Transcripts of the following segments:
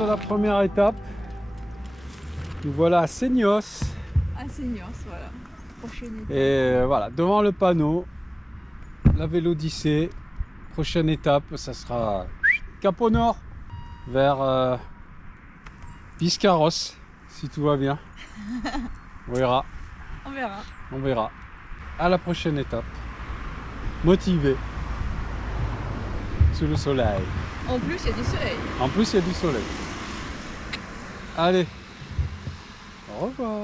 de la première étape. Nous voilà à Seignos. À Seignos, voilà. Prochaine étape. Et voilà, devant le panneau, la Vélodyssée. Prochaine étape, ça sera Cap au Nord, vers Biscarrosse, si tout va bien. On verra, On verra. on verra. À la prochaine étape. Motivé. Sous le soleil. En plus, il y a du soleil. En plus, il y a du soleil. Allez. Au revoir.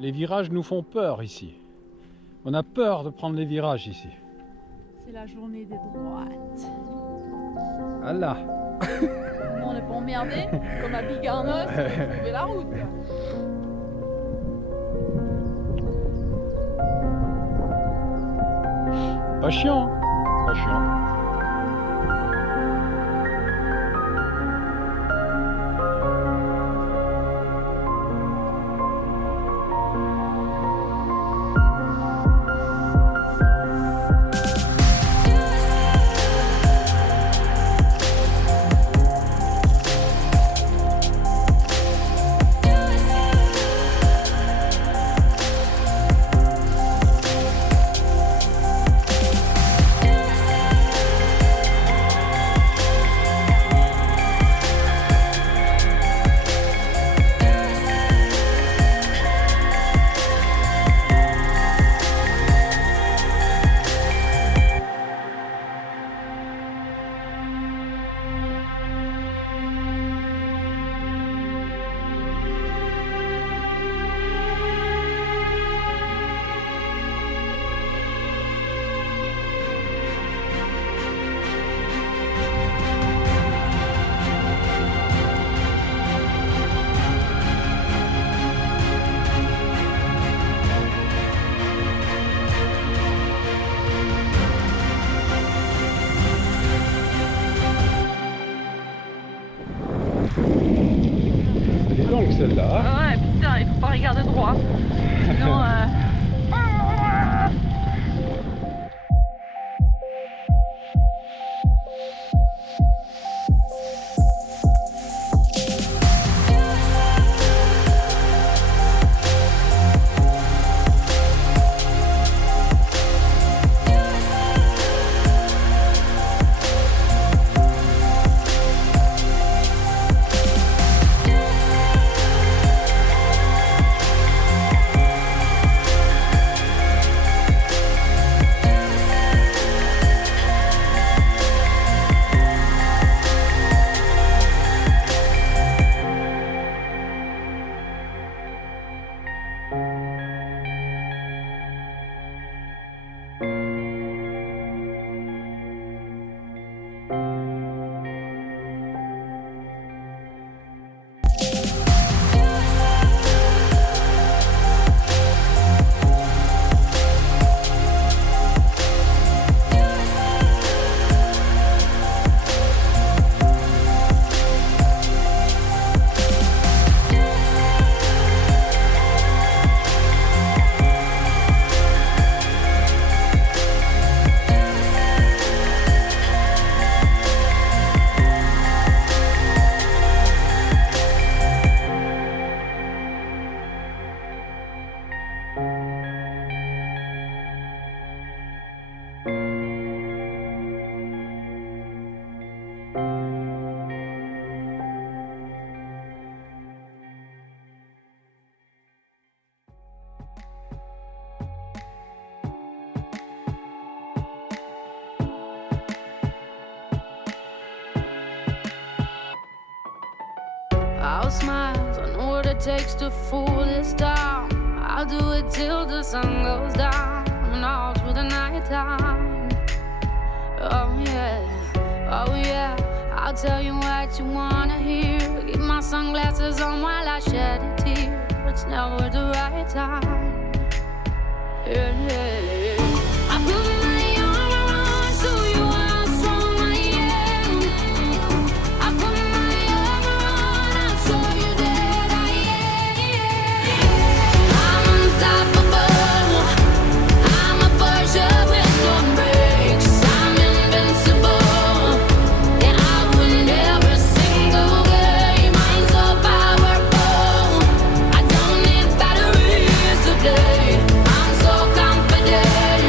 Les virages nous font peur ici. On a peur de prendre les virages ici. C'est la journée des droites. Ah là. On n'est pas emmerdé comme à Bigarnos pour trouver la route. Pas chiant, hein. Pas chiant. Elle est longue celle-là. Hein. Ah ouais, putain, il faut pas regarder droit. Sinon, I'll smile, I know what it takes to fool this town. I'll do it till the sun goes down and all through the night time. Oh yeah, I'll tell you what you wanna hear. Keep my sunglasses on while I shed a tear. It's never the right time. Yeah. I put my arm around so you how strong I am. I put my arm around, I'll show you that I am. I'm unstoppable. I'm a Porsche with no brakes. I'm invincible. Yeah, I win every single game. I'm so powerful. I don't need batteries to play. I'm so confident.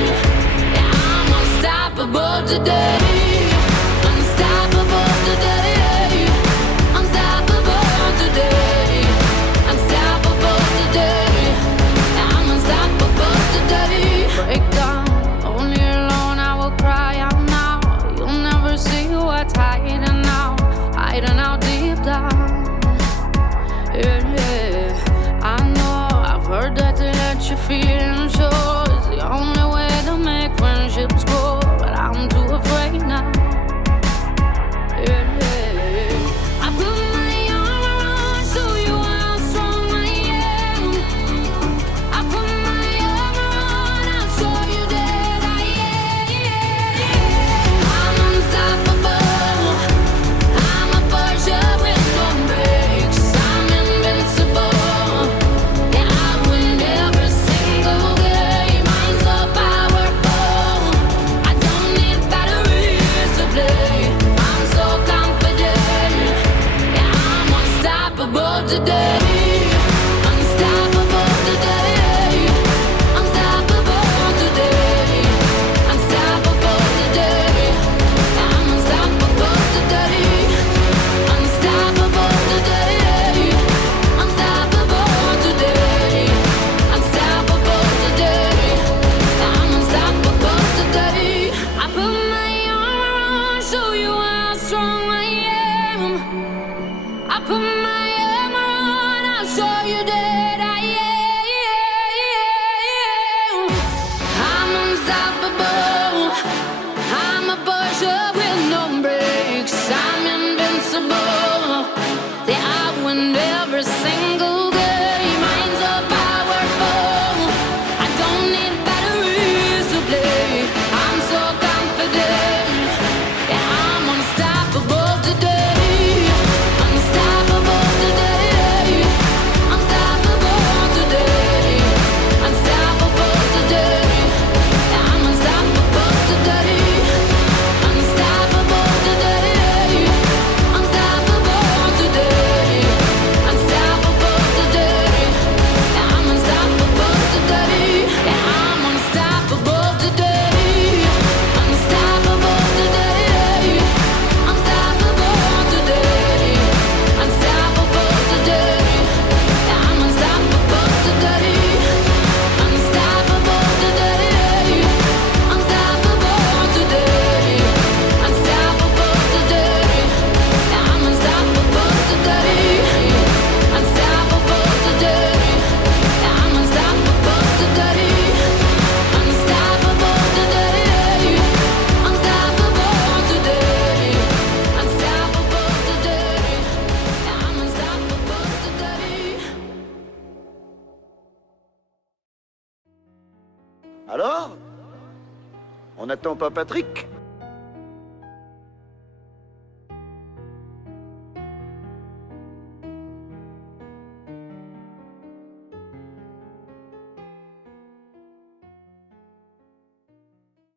feeling sure is the only way to make friendships grow, but I'm too afraid now. Yeah. I put my arm around, show you how strong I am. I put my arm around, I'll show you that I am. I'm unstoppable. I'm a Porsche with no brakes. I'm invincible. Yeah, I win every single game. I'm so powerful. I don't need batteries to play. I'm so confident. Yeah, I'm unstoppable today. Unstoppable today. Unstoppable today. Unstoppable today. I'm unstoppable today. Unstoppable today. Unstoppable today. Unstoppable today. I'm unstoppable today. I put my arm around, show you how strong I am. I put my arm around, I'll show you that I am. I'm unstoppable. I'm a Porsche with no brakes. I'm invincible. Yeah, I win every single game. I'm so powerful. I don't need batteries to play. I'm so confident. Yeah, I'm unstoppable today. Unstoppable today. Unstoppable today. Unstoppable today. Yeah, I'm unstoppable today. Unstoppable today. Unstoppable today. Unstoppable today. Yeah, I'm unstoppable today. Yeah, I'm unstoppable today. Unstoppable today. Unstoppable today. Unstoppable today. Yeah, I'm unstoppable today. Unstoppable today. Unstoppable today. Unstoppable today. Yeah, I'm unstoppable today. Unstoppable today. Yeah, I'm unstoppable today. Unstoppable today. Unstoppable today. Unstoppable today. Yeah, I'm unstoppable today. Alors? On n'attend pas Patrick?